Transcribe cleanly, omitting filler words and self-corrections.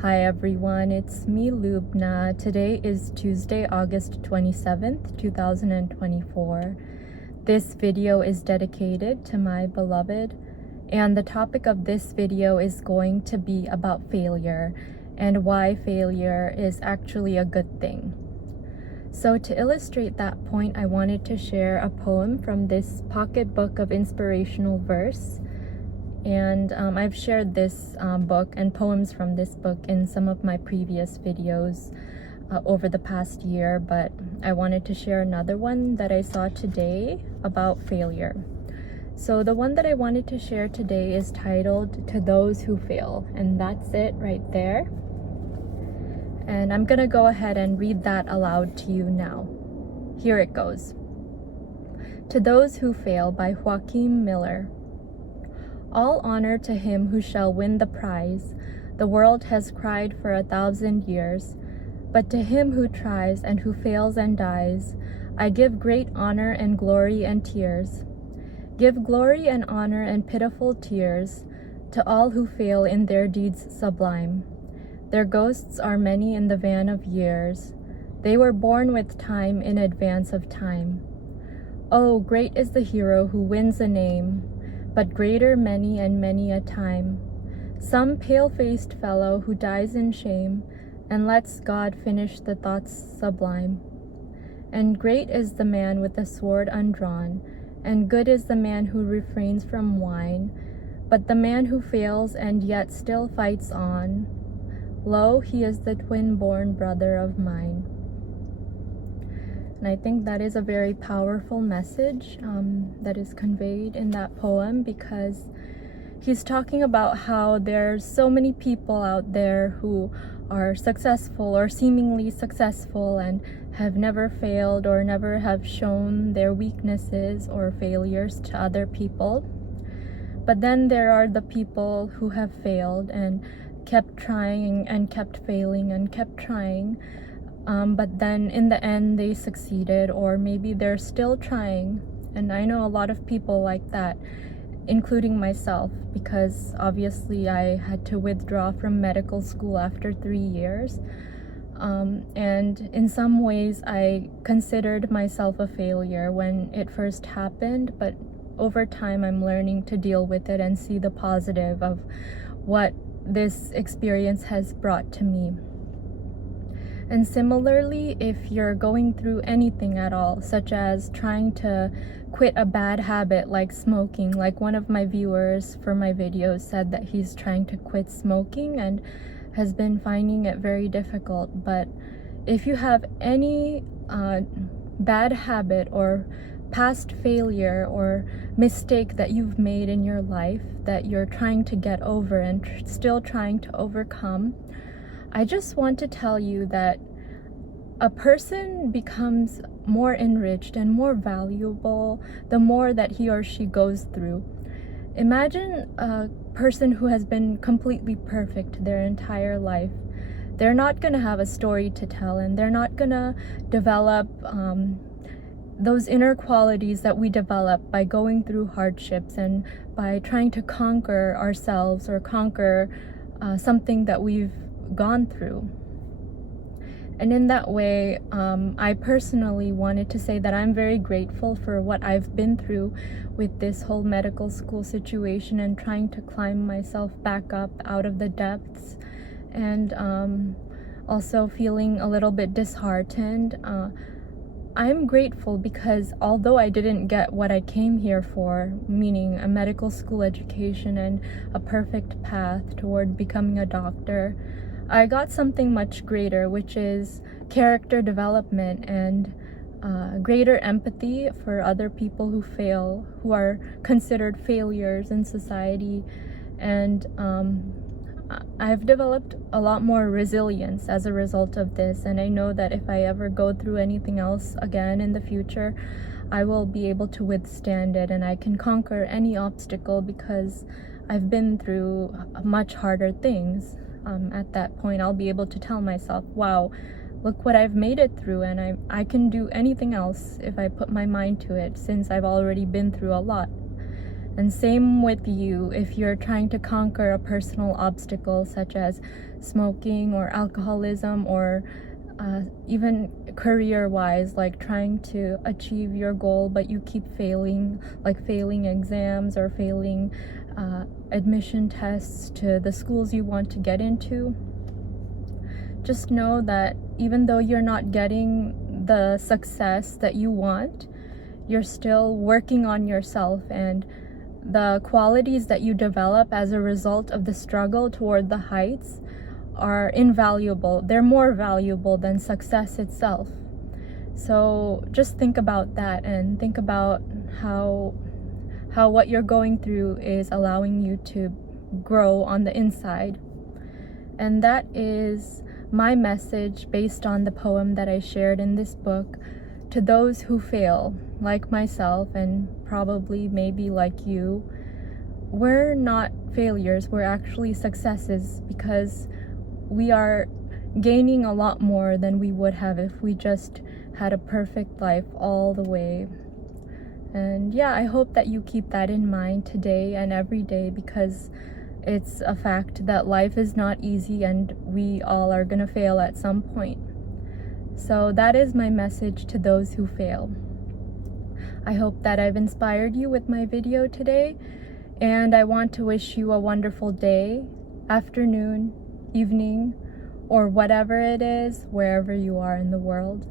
Hi everyone, it's me Lubna. Today is Tuesday, August 27th, 2024. This video is dedicated to my beloved, and the topic of this video is going to be about failure and why failure is actually a good thing. So to illustrate that point, I wanted to share a poem from this pocketbook of inspirational verse. And I've shared this book and poems from this book in some of my previous videos over the past year, but I wanted to share another one that I saw today about failure. So the one that I wanted to share today is titled "To Those Who Fail," and that's it right there. And I'm gonna go ahead and read that aloud to you now. Here it goes. To Those Who Fail by Joachim Miller. All honor to him who shall win the prize. The world has cried for 1,000 years. But to him who tries and who fails and dies, I give great honor and glory and tears. Give glory and honor and pitiful tears to all who fail in their deeds sublime. Their ghosts are many in the van of years. They were born with time in advance of time. Oh, great is the hero who wins a name, but greater many and many a time. Some pale-faced fellow who dies in shame and lets God finish the thoughts sublime. And great is the man with the sword undrawn, and good is the man who refrains from wine. But the man who fails and yet still fights on, lo, he is the twin-born brother of mine. And I think that is a very powerful message that is conveyed in that poem, because he's talking about how there's so many people out there who are successful or seemingly successful and have never failed or never have shown their weaknesses or failures to other people. But then there are the people who have failed and kept trying and kept failing and kept trying. But then in the end they succeeded, or maybe they're still trying. And I know a lot of people like that, including myself, because obviously I had to withdraw from medical school after 3 years. And in some ways I considered myself a failure when it first happened, but over time I'm learning to deal with it and see the positive of what this experience has brought to me. And similarly, if you're going through anything at all, such as trying to quit a bad habit like smoking, like one of my viewers for my videos said that he's trying to quit smoking and has been finding it very difficult. But if you have any bad habit or past failure or mistake that you've made in your life that you're trying to get over and still trying to overcome, I just want to tell you that a person becomes more enriched and more valuable the more that he or she goes through. Imagine a person who has been completely perfect their entire life. They're not going to have a story to tell, and they're not going to develop those inner qualities that we develop by going through hardships and by trying to conquer ourselves or conquer something that we've gone through. And in that way, I personally wanted to say that I'm very grateful for what I've been through with this whole medical school situation and trying to climb myself back up out of the depths, and also feeling a little bit disheartened. I'm grateful because although I didn't get what I came here for, meaning a medical school education and a perfect path toward becoming a doctor, I got something much greater, which is character development and greater empathy for other people who fail, who are considered failures in society. And I've developed a lot more resilience as a result of this, and I know that if I ever go through anything else again in the future, I will be able to withstand it, and I can conquer any obstacle because I've been through much harder things. At that point, I'll be able to tell myself, wow, look what I've made it through, and I can do anything else if I put my mind to it, since I've already been through a lot. And same with you if you're trying to conquer a personal obstacle such as smoking or alcoholism, or even career-wise, like trying to achieve your goal but you keep failing, like failing exams or failing admission tests to the schools you want to get into. Just know that even though you're not getting the success that you want, you're still working on yourself, and the qualities that you develop as a result of the struggle toward the heights are invaluable. They're more valuable than success itself. So just think about that, and think about how what you're going through is allowing you to grow on the inside. And that is my message based on the poem that I shared in this book to those who fail, like myself and probably maybe like you. We're not failures, we're actually successes, because we are gaining a lot more than we would have if we just had a perfect life all the way. And yeah, I hope that you keep that in mind today and every day, because it's a fact that life is not easy and we all are gonna fail at some point. So that is my message to those who fail. I hope that I've inspired you with my video today, and I want to wish you a wonderful day, afternoon, evening, or whatever it is, wherever you are in the world.